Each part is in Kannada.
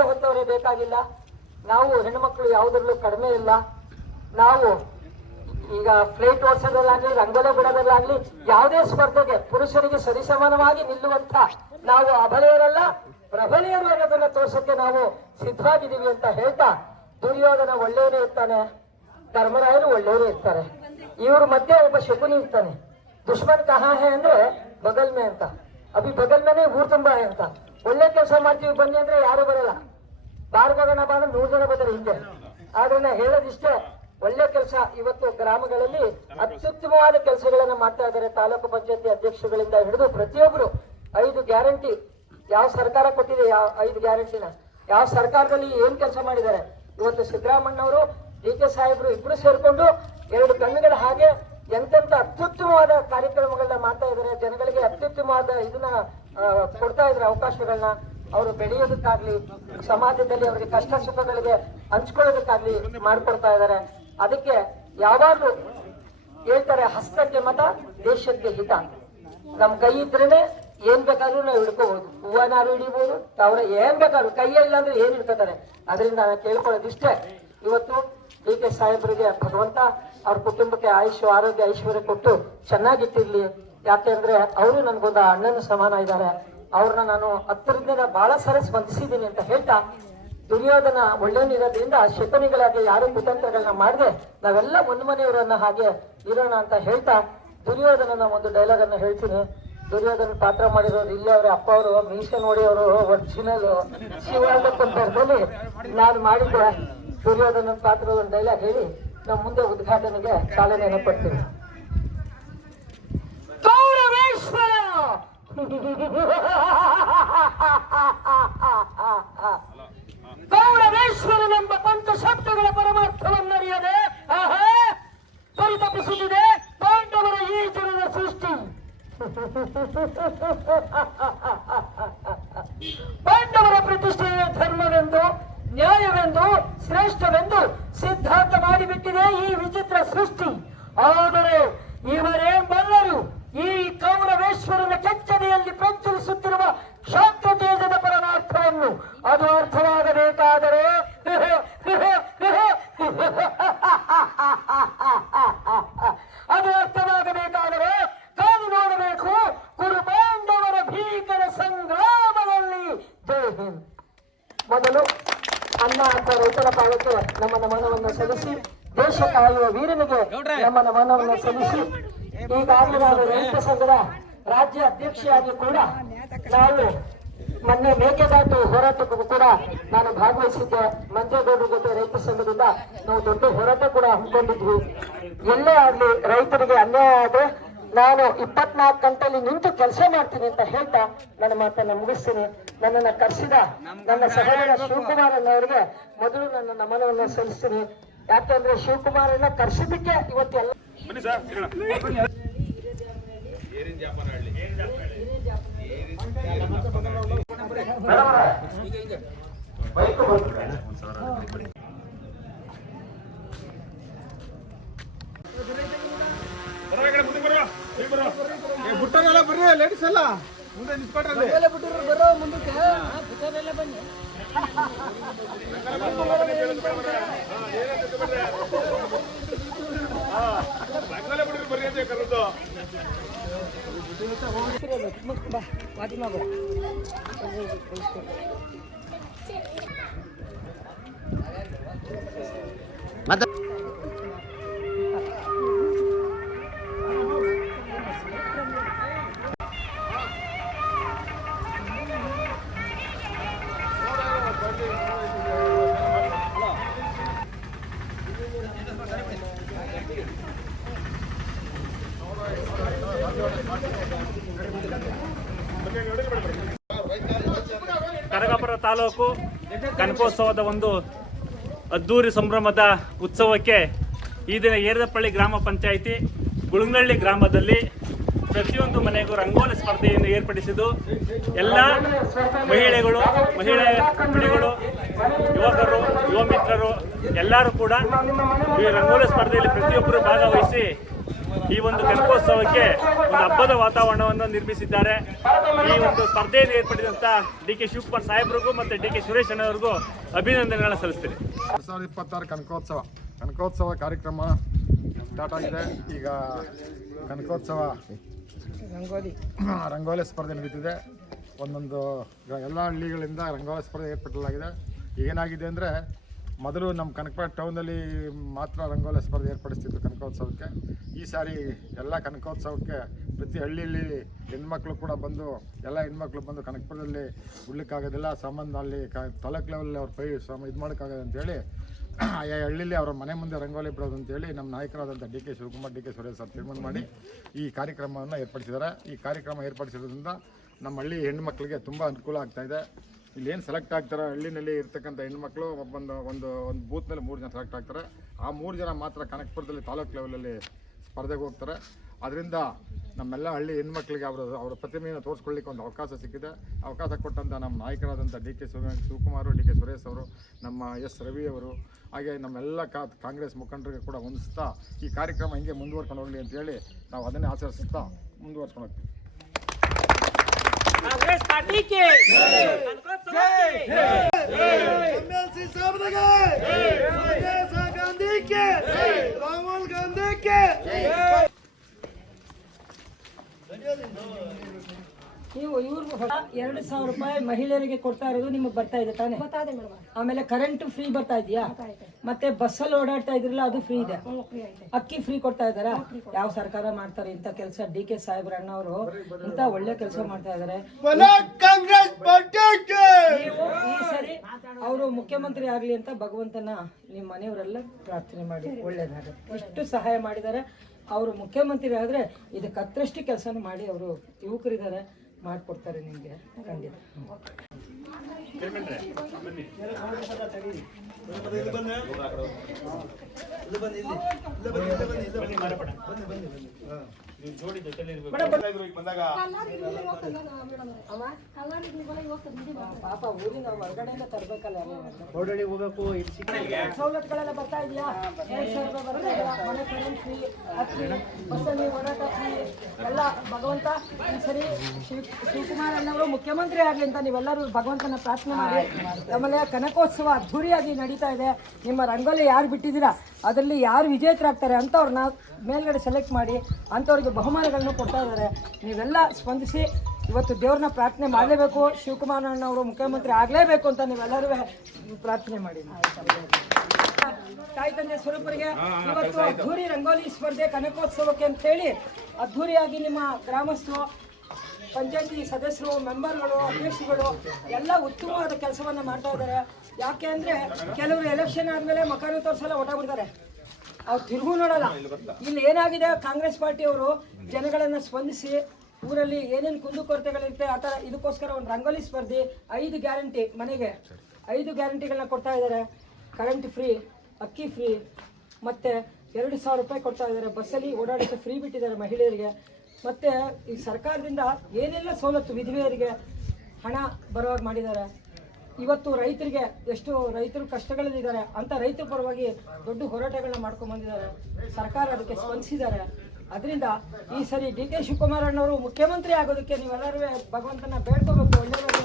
ಸಮಸ್ಯೆ ಹೊತ್ತವರೇ ಬೇಕಾಗಿಲ್ಲ. ನಾವು ಹೆಣ್ಮಕ್ಳು ಯಾವುದ್ರಲ್ಲೂ ಕಡಿಮೆ ಇಲ್ಲ. ನಾವು ಈಗ ಫ್ಲೈಟ್ ಓಡಿಸೋದಲ್ಲಾಗ್ಲಿ, ರಂಗೋಲಿ ಬಿಡೋದಲ್ಲಾಗ್ಲಿ, ಯಾವುದೇ ಸ್ಪರ್ಧೆಗೆ ಪುರುಷರಿಗೆ ಸರಿಸಮಾನವಾಗಿ ನಿಲ್ಲುವಂತ ನಾವು ಅಬಲೆಯರಲ್ಲ, ಪ್ರಬಲೆಯರು ಅನ್ನೋದನ್ನ ತೋರ್ಸಕ್ಕೆ ನಾವು ಸಿದ್ಧವಾಗಿದ್ದೀವಿ ಅಂತ ಹೇಳ್ತಾ, ದುರ್ಯೋಧನ ಒಳ್ಳೆಯವನೇ ಇರ್ತಾನೆ, ಧರ್ಮರಾಯರು ಒಳ್ಳೆಯವರೇ ಇರ್ತಾರೆ. ಇವ್ರ ಮಧ್ಯೆ ಒಬ್ಬ ಶಕುನಿ ಇರ್ತಾನೆ. ದುಶ್ಮನ್ ಕಹಾ ಹೇ ಅಂದ್ರೆ ಬಗಲ್ ಮೇ ಅಂತ, ಅಭಿ ಬಗಲ್ ಮೇನೆ ಊರ್ ತುಂಬಾ ಅಂತ. ಒಳ್ಳೆ ಕೆಲಸ ಮಾಡ್ತೀವಿ ಬನ್ನಿ ಅಂದ್ರೆ ಯಾರು ಬರಲ್ಲ, ಬಾರ್ಗೋಣ ಬಾರ 100 ಜನ ಬರ್ತಾರೆ ಹಿಂದೆ. ಆದ್ರೆ ನಾ ಹೇಳೋದಿಷ್ಟೇ, ಒಳ್ಳೆ ಕೆಲಸ ಇವತ್ತು ಗ್ರಾಮಗಳಲ್ಲಿ ಅತ್ಯುತ್ತಮವಾದ ಕೆಲಸಗಳನ್ನ ಮಾಡ್ತಾ ಇದ್ದಾರೆ. ತಾಲೂಕು ಪಂಚಾಯತಿ ಅಧ್ಯಕ್ಷಗಳಿಂದ ಹಿಡಿದು ಪ್ರತಿಯೊಬ್ರು 5 ಗ್ಯಾರಂಟಿ ಯಾವ ಸರ್ಕಾರ ಕೊಟ್ಟಿದೆ, ಯಾವ 5 ಗ್ಯಾರಂಟಿನ ಯಾವ ಸರ್ಕಾರದಲ್ಲಿ ಏನ್ ಕೆಲಸ ಮಾಡಿದ್ದಾರೆ. ಇವತ್ತು ಸಿದ್ದರಾಮಣ್ಣವರು, ಡಿ.ಕೆ. ಸಾಹೇಬ್ರು ಇಬ್ರು ಸೇರ್ಕೊಂಡು 2 ಕಣ್ಣುಗಳ ಹಾಗೆ ಎಂತೆಂತ ಅತ್ಯುತ್ತಮವಾದ ಕಾರ್ಯಕ್ರಮಗಳನ್ನ ಮಾಡ್ತಾ ಇದ್ದಾರೆ. ಜನಗಳಿಗೆ ಅತ್ಯುತ್ತಮವಾದ ಇದನ್ನ ಕೊಡ್ತಾ ಇದ್ದಾರೆ, ಅವಕಾಶಗಳನ್ನ. ಅವರು ಬೆಳೆಯೋದಕ್ಕಾಗ್ಲಿ, ಸಮಾಜದಲ್ಲಿ ಅವರಿಗೆ ಕಷ್ಟ ಸುಖಗಳಿಗೆ ಹಂಚ್ಕೊಳ್ಳೋದಕ್ಕಾಗ್ಲಿ ಮಾಡ್ಕೊಡ್ತಾ ಇದ್ದಾರೆ. ಅದಕ್ಕೆ ಯಾವಾಗ್ಲೂ ಹೇಳ್ತಾರೆ, ಹಸ್ತಕ್ಕೆ ಮತ ದೇಶಕ್ಕೆ ಹಿತ. ನಮ್ ಕೈ ಇದ್ರೇನೆ ಏನ್ ಬೇಕಾದ್ರೂ ನಾವು ಹಿಡ್ಕೋಬಹುದು. ಹೂವನಾರು ಹಿಡಿಬಹುದು, ಅವ್ರ ಏನ್ ಬೇಕಾದ್ರು. ಕೈಯೇ ಇಲ್ಲ ಅಂದ್ರೆ ಏನ್ ಹಿಡ್ಕೋತಾರೆ. ಅದರಿಂದ ನಾನು ಕೇಳ್ಕೊಳ್ಳೋದಿಷ್ಟೇ, ಇವತ್ತು ಡಿ.ಕೆ. ಸಾಹೇಬರಿಗೆ ಭಗವಂತ ಅವ್ರ ಕುಟುಂಬಕ್ಕೆ ಆಯುಷ್ ಆರೋಗ್ಯ ಐಶ್ವರ್ಯ ಕೊಟ್ಟು ಚೆನ್ನಾಗಿಟ್ಟಿರ್ಲಿ. ಯಾಕೆಂದ್ರೆ ಅವರು ನನ್ಗೊಂದು ಅಣ್ಣನ ಸಮಾನ ಇದ್ದಾರೆ. ಅವ್ರನ್ನ ನಾನು ಹತ್ತಿರದಿಂದ ಬಹಳ ಸಲ ಸ್ಪಂದಿಸಿದ್ದೀನಿ ಅಂತ ಹೇಳ್ತಾ, ದುರ್ಯೋಧನ ಒಳ್ಳೆಯನಿರೋದ್ರಿಂದ ಶಕುನಿಗಳಾಗಿ ಯಾರು ಕುತಂತ್ರಗಳನ್ನ ಮಾಡದೆ ನಾವೆಲ್ಲ ಮುನ್ಮನೆಯವರನ್ನ ಹಾಗೆ ಇರೋಣ ಅಂತ ಹೇಳ್ತಾ, ದುರ್ಯೋಧನನ ಒಂದು ಡೈಲಾಗ್ ಅನ್ನ ಹೇಳ್ತೀನಿ. ದುರ್ಯೋಧನ ಪಾತ್ರ ಮಾಡಿರೋರು ಇಲ್ಲೇ ಅವ್ರೆ, ಅಪ್ಪ ಅವರು ಮೀಸೆ ನೋಡಿ ಅವರು ಒರಿಜಿನಲ್ ಶಿವಾಲಯದಲ್ಲಿ ನಾನು ಮಾಡಿದ್ದೆ ದುರ್ಯೋಧನ ಪಾತ್ರದ ಒಂದು ಡೈಲಾಗ್ ಹೇಳಿ ನಮ್ಮ ಮುಂದೆ ಉದ್ಘಾಟನೆಗೆ ಚಾಲನೆಯನ್ನು ಕೊಡ್ತೀನಿ. ಕೌರವೇಶ್ವರ ಕೌರವೇಶ್ವರನೆಂಬ ಪಂಚಶಬ್ದಗಳ ಪರಮಾರ್ಥವನ್ನರಿಯದೆ ಪರಿತಪಿಸುತ್ತಿದೆ ಪಾಂಡವರ ಈ ಜನರ ಸೃಷ್ಟಿ. ಪಾಂಡವರ ಪ್ರತಿಷ್ಠೆಯ ಧರ್ಮವೆಂದು, ನ್ಯಾಯವೆಂದು, ಶ್ರೇಷ್ಠವೆಂದು ಸಿದ್ಧಾಂತ ಮಾಡಿಬಿಟ್ಟಿದೆ ಈ ವಿಚಿತ್ರ ಸೃಷ್ಟಿ. ಆದರೆ ಇವರೇಂಬಲ್ಲರು ಈ ಕೌರವೇಶ್ವರನ ಕೆಚ್ಚನೆಯಲ್ಲಿ ಪ್ರಜ್ವಲಿಸುತ್ತಿರುವ ಶಾಂತ ತೇಜದ ಪರಮಾರ್ಥವನ್ನು ಅದು ಅರ್ಥವಾಗಬೇಕಾದರೆ ಕಾದು ನೋಡಬೇಕು ಕುರು ಪಾಂಡವರ ಭೀಕರ ಸಂಗ್ರಾಮದಲ್ಲಿ. ಜೈ ಹಿಂದ್. ಮೊದಲು ಅನ್ನ ಅಥವಾ ರೈತರ ಪಾಲಕ್ಕೆ ನಮ್ಮ ನಮನವನ್ನು ಸಲ್ಲಿಸಿ, ದೇಶ ಕಾಯುವ ವೀರನಿಗೆ ನಮ್ಮ ನಮನವನ್ನು ಸಲ್ಲಿಸಿ, ಈಗಾಗಲೇ ನಾನು ರೈತ ಸಂಘದ ರಾಜ್ಯ ಅಧ್ಯಕ್ಷೆಯಾಗಿ ಕೂಡ ನಾವು ಮೊನ್ನೆ ಮೇಕೆದಾಟು ಹೋರಾಟಕ್ಕೂ ಕೂಡ ನಾನು ಭಾಗವಹಿಸಿದ್ದೆ. ಮಂಜೇಗೌಡರ ಜೊತೆ ರೈತ ಸಂಘದಿಂದ ನಾವು ದೊಡ್ಡ ಹೋರಾಟ ಕೂಡ ಹಮ್ಮಿಕೊಂಡಿದ್ವಿ. ಎಲ್ಲೇ ಆಗ್ಲಿ ರೈತರಿಗೆ ಅನ್ಯಾಯ ಆದ್ರೆ ನಾನು 24 ಗಂಟೆಯಲ್ಲಿ ನಿಂತು ಕೆಲಸ ಮಾಡ್ತೀನಿ ಅಂತ ಹೇಳ್ತಾ ನನ್ನ ಮಾತನ್ನ ಮುಗಿಸ್ತೀನಿ. ನನ್ನನ್ನು ಕರೆಸಿದ ನನ್ನ ಸಹೋದರ ಶಿವಕುಮಾರಣ್ಣವರಿಗೆ ಮೊದಲು ನನ್ನ ನಮನವನ್ನು ಸಲ್ಲಿಸ್ತೀನಿ. ಯಾಕೆಂದ್ರೆ ಶಿವಕುಮಾರಣ್ಣ ಕರೆಸಿದ್ದಕ್ಕೆ ಇವತ್ತೆಲ್ಲ ಬುಟ್ಟರೆಲ್ಲ ಬರ್ರಿ, ಲೇಡೀಸ್ ಎಲ್ಲ ಮುಂದೆ ನಿಂತ್ಕೊಟ್ರಲ್ಲಿ ಬರೋ ಮುಂದಕ್ಕೆ ಬನ್ನಿ. ಬರ್ರಿ ಅಂತ ಕರೆದು ಮತ್ತೆ ಕನಕಪುರ ತಾಲೂಕು ಕನಕೋತ್ಸವದ ಒಂದು ಅದ್ದೂರಿ ಸಂಭ್ರಮದ ಉತ್ಸವಕ್ಕೆ ಈ ದಿನ ಏರದಪಳ್ಳಿ ಗ್ರಾಮ ಪಂಚಾಯಿತಿ ಗುಳುಂಗನಹಳ್ಳಿ ಗ್ರಾಮದಲ್ಲಿ ಪ್ರತಿಯೊಂದು ಮನೆಗೂ ರಂಗೋಲಿ ಸ್ಪರ್ಧೆಯನ್ನು ಏರ್ಪಡಿಸಿದ್ದು ಎಲ್ಲ ಮಹಿಳೆಗಳು ಯುವಕರು ಯುವ ಮಿತ್ರರು ಎಲ್ಲರೂ ಕೂಡ ಈ ರಂಗೋಲಿ ಸ್ಪರ್ಧೆಯಲ್ಲಿ ಪ್ರತಿಯೊಬ್ಬರು ಭಾಗವಹಿಸಿ ಈ ಒಂದು ಕನಕೋತ್ಸವಕ್ಕೆ ಒಂದು ಹಬ್ಬದ ವಾತಾವರಣವನ್ನು ನಿರ್ಮಿಸಿದ್ದಾರೆ. ಈ ಒಂದು ಸ್ಪರ್ಧೆಯಲ್ಲಿ ಏರ್ಪಡಿಸಿದಂಥ ಡಿ.ಕೆ. ಶಿವಕುಮಾರ್ ಸಾಹೇಬ್ರಿಗೂ ಮತ್ತು ಡಿ.ಕೆ. ಸುರೇಶ್ ಅಣ್ಣವರಿಗೂ ಅಭಿನಂದನೆಗಳನ್ನು ಸಲ್ಲಿಸ್ತೀನಿ. 2026 ಕನಕೋತ್ಸವ ಕಾರ್ಯಕ್ರಮ ಸ್ಟಾರ್ಟ್ ಆಗಿದೆ. ಈಗ ಕನಕೋತ್ಸವ ರಂಗೋಲಿ ಸ್ಪರ್ಧೆ ನಡೀತಿದೆ. ಒಂದೊಂದು ಎಲ್ಲ ಹಳ್ಳಿಗಳಿಂದ ರಂಗೋಲಿ ಸ್ಪರ್ಧೆ ಏರ್ಪಡಿಸಲಾಗಿದೆ. ಏನಾಗಿದೆ ಅಂದರೆ ಮೊದಲು ನಮ್ಮ ಕನಕಪುರ ಟೌನಲ್ಲಿ ಮಾತ್ರ ರಂಗೋಲಿ ಸ್ಪರ್ಧೆ ಏರ್ಪಡಿಸ್ತಿತ್ತು ಕನಕೋತ್ಸವಕ್ಕೆ. ಈ ಸಾರಿ ಎಲ್ಲ ಕನಕೋತ್ಸವಕ್ಕೆ ಪ್ರತಿ ಹಳ್ಳಿಯಲ್ಲಿ ಹೆಣ್ಮಕ್ಳು ಕೂಡ ಬಂದು ಎಲ್ಲ ಹೆಣ್ಮಕ್ಳು ಬಂದು ಕನಕಪುರದಲ್ಲಿ ಉಡ್ಲಿಕ್ಕಾಗೋದಿಲ್ಲ, ಸಂಬಂಧ ಅಲ್ಲಿ ತಾಲೂಕು ಲೆವೆಲಲ್ಲಿ ಅವ್ರ ಇದು ಮಾಡೋಕ್ಕಾಗೋದು ಅಂತೇಳಿ ಆಯಾ ಹಳ್ಳಿಲಿ ಅವರ ಮನೆ ಮುಂದೆ ರಂಗೋಲಿ ಬಿಡೋದು ಅಂತೇಳಿ ನಮ್ಮ ನಾಯಕರಾದಂಥ ಡಿ.ಕೆ. ಶಿವಕುಮಾರ್, ಡಿ.ಕೆ. ಸುರೇಶ್ ಸರ್ ತೀರ್ಮಾನ ಮಾಡಿ ಈ ಕಾರ್ಯಕ್ರಮವನ್ನು ಏರ್ಪಡಿಸಿದ್ದಾರೆ. ಈ ಕಾರ್ಯಕ್ರಮ ಏರ್ಪಡಿಸಿರೋದ್ರಿಂದ ನಮ್ಮ ಹಳ್ಳಿ ಹೆಣ್ಣುಮಕ್ಳಿಗೆ ತುಂಬ ಅನುಕೂಲ ಆಗ್ತಾಯಿದೆ. ಇಲ್ಲೇನು ಸೆಲೆಕ್ಟ್ ಆಗ್ತಾರೆ ಹಳ್ಳಿನಲ್ಲಿ ಇರ್ತಕ್ಕಂಥ ಹೆಣ್ಮಕ್ಳು ಒಂದು ಬೂತ್ನಲ್ಲಿ 3 ಜನ ಸೆಲೆಕ್ಟ್ ಆಗ್ತಾರೆ. ಆ 3 ಜನ ಮಾತ್ರ ಕನಕಪುರದಲ್ಲಿ ತಾಲೂಕು ಲೆವೆಲಲ್ಲಿ ಸ್ಪರ್ಧೆಗೆ ಹೋಗ್ತಾರೆ. ಅದರಿಂದ ನಮ್ಮೆಲ್ಲ ಹಳ್ಳಿ ಹೆಣ್ಮಕ್ಳಿಗೆ ಅವರ ಪ್ರತಿಮೆಯನ್ನು ತೋರಿಸ್ಕೊಳ್ಳಿಕ್ಕೆ ಒಂದು ಅವಕಾಶ ಸಿಕ್ಕಿದೆ. ಅವಕಾಶ ಕೊಟ್ಟಂಥ ನಮ್ಮ ನಾಯಕರಾದಂಥ ಡಿ.ಕೆ. ಶಿವಕುಮಾರ್, ಡಿ.ಕೆ. ಸುರೇಶ್ ಅವರು, ನಮ್ಮ ಎಸ್ ರವಿ ಅವರು, ಹಾಗೆ ನಮ್ಮೆಲ್ಲ ಕಾಂಗ್ರೆಸ್ ಮುಖಂಡರಿಗೆ ಕೂಡ ಹೊಂದಿಸ್ತಾ ಈ ಕಾರ್ಯಕ್ರಮ ಹಿಂಗೆ ಮುಂದುವರ್ಕೊಂಡು ಹೋಗಲಿ ಅಂತೇಳಿ ನಾವು ಅದನ್ನೇ ಆಚರಿಸ್ತಾ ಮುಂದುವರ್ಕೊಂಡು ಹೋಗ್ತೀವಿ. कांग्रेस पार्टी के एमएलसी साहब सोनिया गांधी के राहुल गांधी के ನೀವು ಇವ್ರಿಗೂ 2,000 ರೂಪಾಯಿ ಮಹಿಳೆಯರಿಗೆ ಕೊಡ್ತಾ ಇರೋದು ನಿಮಗೆ ಬರ್ತಾ ಇದೆ ತಾನೆ? ಆಮೇಲೆ ಕರೆಂಟ್ ಫ್ರೀ ಬರ್ತಾ ಇದೆಯಾ? ಮತ್ತೆ ಬಸ್ಸಲ್ಲಿ ಓಡಾಡ್ತಾ ಇದ್ರಲ್ಲ ಅದು ಫ್ರೀ ಇದೆ. ಅಕ್ಕಿ ಫ್ರೀ ಕೊಡ್ತಾ ಇದಾರಾ? ಯಾವ ಸರ್ಕಾರ ಮಾಡ್ತಾರೆ ಇಂಥ ಕೆಲಸ? ಡಿ.ಕೆ. ಸಾಹೇಬ್ರ ಅಣ್ಣವರು ಇಂಥ ಒಳ್ಳೆ ಕೆಲಸ ಮಾಡ್ತಾ ಇದಾರೆ. ಕಾಂಗ್ರೆಸ್ ಪಾರ್ಟಿ ಈ ಸರಿ ಅವರು ಮುಖ್ಯಮಂತ್ರಿ ಆಗ್ಲಿ ಅಂತ ಭಗವಂತನ ನಿಮ್ಮ ಮನೆಯವರೆಲ್ಲ ಪ್ರಾರ್ಥನೆ ಮಾಡಿ ಒಳ್ಳೇದಾಗುತ್ತೆ. ಇಷ್ಟು ಸಹಾಯ ಮಾಡಿದ್ದಾರೆ. ಅವರು ಮುಖ್ಯಮಂತ್ರಿ ಆದ್ರೆ ಇದಕ್ಕೆ ಹತ್ತರಷ್ಟು ಕೆಲಸನ ಮಾಡಿ ಅವರು ಯುವಕರಿದ್ದಾರೆ, ಮಾಡಿಕೊಡ್ತಾರೆ ನಿಮಗೆ ಖಂಡಿತ. ಪಾಪ ಊರಿನ ಹೊರಗಡೆಯಿಂದ ತರಬೇಕಲ್ಲ, ಸವಲತ್ತುಗಳೆಲ್ಲ ಬರ್ತಾ ಇದೆಯಾ? 2,000 ರೂಪಾಯಿ ಬರ್ತಾ ಇದೆಯಾ? ಮನೆ ಕರೆಂಟ್ ಫ್ರೀ, ಅಕ್ಕಿ, ಬಸ್ಸಲ್ಲಿ ಓಡಾಟ ಫ್ರೀ ಎಲ್ಲ. ಭಗವಂತ ಈ ಸರಿ ಶಿವಕುಮಾರ್ ಅಣ್ಣವರು ಮುಖ್ಯಮಂತ್ರಿ ಆಗಲಿ ಅಂತ ನೀವೆಲ್ಲರೂ ಭಗವಂತನ ಪ್ರಾರ್ಥನೆ ಮಾಡಿ. ಆಮೇಲೆ ಕನಕೋತ್ಸವ ಅದ್ಧೂರಿಯಾಗಿ ನಡೀತಾ ಇದೆ. ನಿಮ್ಮ ರಂಗೋಲಿ ಯಾರು ಬಿಟ್ಟಿದ್ದೀರಾ ಅದರಲ್ಲಿ ಯಾರು ವಿಜೇತರಾಗ್ತಾರೆ ಅಂಥವ್ರನ್ನ ಮೇಲ್ಗಡೆ ಸೆಲೆಕ್ಟ್ ಮಾಡಿ ಅಂಥವ್ರಿಗೆ ಬಹುಮಾನಗಳನ್ನು ಕೊಡ್ತಾ ಇದ್ದಾರೆ. ನೀವೆಲ್ಲ ಸ್ಪಂದಿಸಿ ಇವತ್ತು ದೇವ್ರನ್ನ ಪ್ರಾರ್ಥನೆ ಮಾಡಲೇಬೇಕು. ಶಿವಕುಮಾರ್ ಅಣ್ಣವರು ಮುಖ್ಯಮಂತ್ರಿ ಆಗಲೇಬೇಕು ಅಂತ ನೀವೆಲ್ಲರೂ ಪ್ರಾರ್ಥನೆ ಮಾಡಿ. ತಾಯಿ ತಂದೆ ಸ್ವರೂಪರಿಗೆ ಇವತ್ತು ಅದ್ಧೂರಿ ರಂಗೋಲಿ ಸ್ಪರ್ಧೆ ಕನಕೋತ್ಸವಕ್ಕೆ ಅಂತ ಹೇಳಿ ಅದ್ಧೂರಿಯಾಗಿ ನಿಮ್ಮ ಗ್ರಾಮಸ್ಥರು, ಪಂಚಾಯತಿ ಸದಸ್ಯರು, ಮೆಂಬರ್ಗಳು, ಅಧ್ಯಕ್ಷಗಳು ಎಲ್ಲ ಉತ್ತಮವಾದ ಕೆಲಸವನ್ನ ಮಾಡ್ತಾ ಇದ್ದಾರೆ. ಯಾಕೆ ಅಂದ್ರೆ ಕೆಲವರು ಎಲೆಕ್ಷನ್ ಆದ್ಮೇಲೆ ಮಕಾನು ತೋರಿಸಲ್ಲ, ಓಟ ಬಿಡ್ತಾರೆ, ಅವ್ರು ತಿರುಗು ನೋಡಲ್ಲ. ಇಲ್ಲಿ ಏನಾಗಿದೆ, ಕಾಂಗ್ರೆಸ್ ಪಾರ್ಟಿಯವರು ಜನಗಳನ್ನ ಸ್ಪಂದಿಸಿ ಊರಲ್ಲಿ ಏನೇನು ಕುಂದುಕೊರತೆಗಳಿರುತ್ತೆ ಆ ಥರ ಇದಕ್ಕೋಸ್ಕರ ಒಂದು ರಂಗೋಲಿ ಸ್ಪರ್ಧೆ, 5 ಗ್ಯಾರಂಟಿ, ಮನೆಗೆ 5 ಗ್ಯಾರಂಟಿಗಳನ್ನ ಕೊಡ್ತಾ ಇದ್ದಾರೆ. ಕರೆಂಟ್ ಫ್ರೀ, ಅಕ್ಕಿ ಫ್ರೀ, ಮತ್ತೆ 2,000 ರೂಪಾಯಿ ಕೊಡ್ತಾ ಇದ್ದಾರೆ. ಬಸ್ಸಲ್ಲಿ ಓಡಾಡೋಕ್ಕೆ ಫ್ರೀ ಬಿಟ್ಟಿದ್ದಾರೆ ಮಹಿಳೆಯರಿಗೆ. ಮತ್ತು ಈ ಸರ್ಕಾರದಿಂದ ಏನೆಲ್ಲ ಸವಲತ್ತು ವಿಧವೆಯರಿಗೆ ಹಣ ಬರುವಾಗ ಮಾಡಿದ್ದಾರೆ. ಇವತ್ತು ರೈತರಿಗೆ ಎಷ್ಟು ರೈತರು ಕಷ್ಟಗಳಲ್ಲಿದ್ದಾರೆ ಅಂತ ರೈತರ ಪರವಾಗಿ ದೊಡ್ಡ ಹೋರಾಟಗಳನ್ನ ಮಾಡ್ಕೊಂಡು ಬಂದಿದ್ದಾರೆ. ಸರ್ಕಾರ ಅದಕ್ಕೆ ಸ್ಪಂದಿಸಿದ್ದಾರೆ. ಅದರಿಂದ ಈ ಸರಿ ಡಿ.ಕೆ. ಶಿವಕುಮಾರ್ ಅಣ್ಣವರು ಮುಖ್ಯಮಂತ್ರಿ ಆಗೋದಕ್ಕೆ ನೀವೆಲ್ಲರೂ ಭಗವಂತನ ಬೇಡ್ಕೋಬೇಕು. ಒಳ್ಳೆಯದಾಗಿ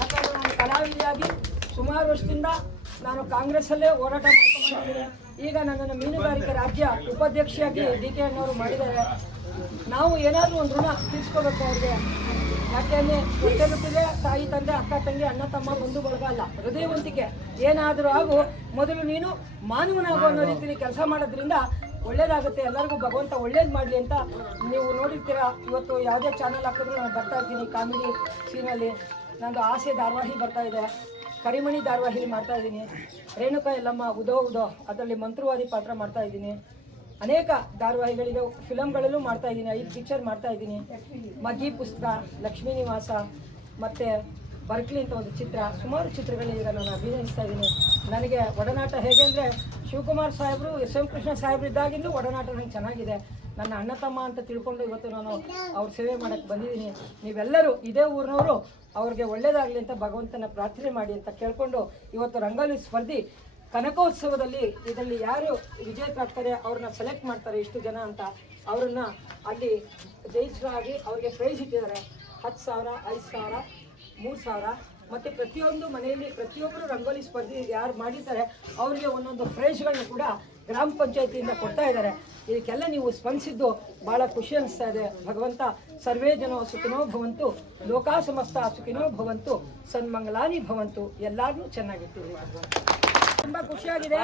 ಯಾಕಂದರೆ ನಾನು ಕಲಾವಿದೆಯಾಗಿ ಸುಮಾರು ವರ್ಷದಿಂದ ನಾನು ಕಾಂಗ್ರೆಸ್ಸಲ್ಲೇ ಹೋರಾಟ ಮಾಡ್ಕೊಂಡಿದ್ದೀನಿ. ಈಗ ನನ್ನನ್ನು ಮೀನುಗಾರಿಕೆ ರಾಜ್ಯ ಉಪಾಧ್ಯಕ್ಷೆಯಾಗಿ ಡಿ.ಕೆ. ಅಣ್ಣವರು ಮಾಡಿದ್ದಾರೆ. ನಾವು ಏನಾದರೂ ಒಂದು ಋಣ ತೀರ್ಸ್ಕೋಬೇಕು ಅವ್ರಿಗೆ. ಯಾಕೆಂದರೆ ಹೊಟ್ಟೆ ಗೊತ್ತಿದೆ, ತಾಯಿ ತಂದೆ, ಅಕ್ಕ ತಂಗಿ, ಅಣ್ಣ ತಮ್ಮ, ಬಂಧು ಬಳಗ ಅಲ್ಲ, ಹೃದಯವಂತಿಕೆ. ಏನಾದರೂ ಆಗು, ಮೊದಲು ನೀನು ಮಾನವನಾಗು ಅನ್ನೋ ರೀತಿಯಲ್ಲಿ ಕೆಲಸ ಮಾಡೋದ್ರಿಂದ ಒಳ್ಳೇದಾಗುತ್ತೆ. ಎಲ್ಲರಿಗೂ ಭಗವಂತ ಒಳ್ಳೇದು ಮಾಡಲಿ ಅಂತ ನೀವು ನೋಡಿರ್ತೀರ. ಇವತ್ತು ಯಾವುದೇ ಚಾನಲ್ ಹಾಕಿದ್ರು ನಾನು ಬರ್ತಾ ಇರ್ತೀನಿ. ಕಾಮಿಡಿ ಸೀನಲ್ಲಿ ನಂದು ಆಸೆ ಧಾರಾವಾಹಿ ಬರ್ತಾ ಇದೆ, ಕರಿಮಣಿ ಧಾರಾವಾಹಿ ಮಾಡ್ತಾ ಇದ್ದೀನಿ, ರೇಣುಕಾ ಎಲ್ಲಮ್ಮ ಉದೋ ಅದರಲ್ಲಿ ಮಂತ್ರವಾದಿ ಪಾತ್ರ ಮಾಡ್ತಾ ಇದ್ದೀನಿ. ಅನೇಕ ಧಾರಾವಾಹಿಗಳಿಗೆ, ಫಿಲಮ್ಗಳಲ್ಲೂ ಮಾಡ್ತಾ ಇದ್ದೀನಿ. 5 ಪಿಕ್ಚರ್ ಮಾಡ್ತಾ ಇದ್ದೀನಿ. ಮಗಿ ಪುಸ್ತಕ, ಲಕ್ಷ್ಮೀ ನಿವಾಸ, ಮತ್ತು ಬರ್ಕ್ಲಿ ಅಂತ ಒಂದು ಚಿತ್ರ, ಸುಮಾರು ಚಿತ್ರಗಳನ್ನ ಈಗ ನಾನು ಅಭಿನಯಿಸ್ತಾ ಇದ್ದೀನಿ. ನನಗೆ ಒಡನಾಟ ಹೇಗೆ ಅಂದರೆ ಶಿವಕುಮಾರ್ ಸಾಹೇಬರು, ಎಸ್ ಎಂ ಕೃಷ್ಣ ಸಾಹೇಬರು ಇದ್ದಾಗಿಂದ ಒಡನಾಟ ನಂಗೆ ಚೆನ್ನಾಗಿದೆ. ನನ್ನ ಅಣ್ಣ ತಮ್ಮ ಅಂತ ತಿಳ್ಕೊಂಡು ಇವತ್ತು ನಾನು ಅವ್ರ ಸೇವೆ ಮಾಡೋಕ್ಕೆ ಬಂದಿದ್ದೀನಿ. ನೀವೆಲ್ಲರೂ ಇದೇ ಊರಿನವರು, ಅವ್ರಿಗೆ ಒಳ್ಳೇದಾಗಲಿ ಅಂತ ಭಗವಂತನ ಪ್ರಾರ್ಥನೆ ಮಾಡಿ ಅಂತ ಕೇಳ್ಕೊಂಡು ಇವತ್ತು ರಂಗೋಲಿ ಸ್ಪರ್ಧಿ ಕನಕೋತ್ಸವದಲ್ಲಿ ಇದರಲ್ಲಿ ಯಾರು ವಿಜೇತರಾಗ್ತಾರೆ ಅವ್ರನ್ನ ಸೆಲೆಕ್ಟ್ ಮಾಡ್ತಾರೆ ಇಷ್ಟು ಜನ ಅಂತ. ಅವ್ರನ್ನ ಅಲ್ಲಿ ಜಯಿಸರಾಗಿ ಅವ್ರಿಗೆ ಪ್ರೈಸ್ ಇಟ್ಟಿದ್ದಾರೆ. 10,000, 5,000, 3,000 ಮತ್ತು ಪ್ರತಿಯೊಂದು ಮನೆಯಲ್ಲಿ ಪ್ರತಿಯೊಬ್ಬರು ರಂಗೋಲಿ ಸ್ಪರ್ಧೆ ಯಾರು ಮಾಡಿದ್ದಾರೆ ಅವ್ರಿಗೆ ಒಂದೊಂದು ಪ್ರೈಸ್ಗಳನ್ನ ಕೂಡ ಗ್ರಾಮ ಪಂಚಾಯತಿಯಿಂದ ಕೊಡ್ತಾ ಇದ್ದಾರೆ. ಇದಕ್ಕೆಲ್ಲ ನೀವು ಸ್ಪಂದಿಸಿದ್ದು ಭಾಳ ಖುಷಿ ಅನಿಸ್ತಾ ಇದೆ. ಭಗವಂತ ಸರ್ವೇ ಜನ ಸುಖಿನೋ ಭವಂತು, ಲೋಕಾ ಸಮಸ್ತ ಸುಖಿನೋ ಭವಂತು, ಸನ್ಮಂಗಲಾನಿ ಭವಂತು. ಎಲ್ಲಾರನ್ನೂ ಚೆನ್ನಾಗಿರ್ತೀವಿ. ತುಂಬಾ ಖುಷಿಯಾಗಿದೆ.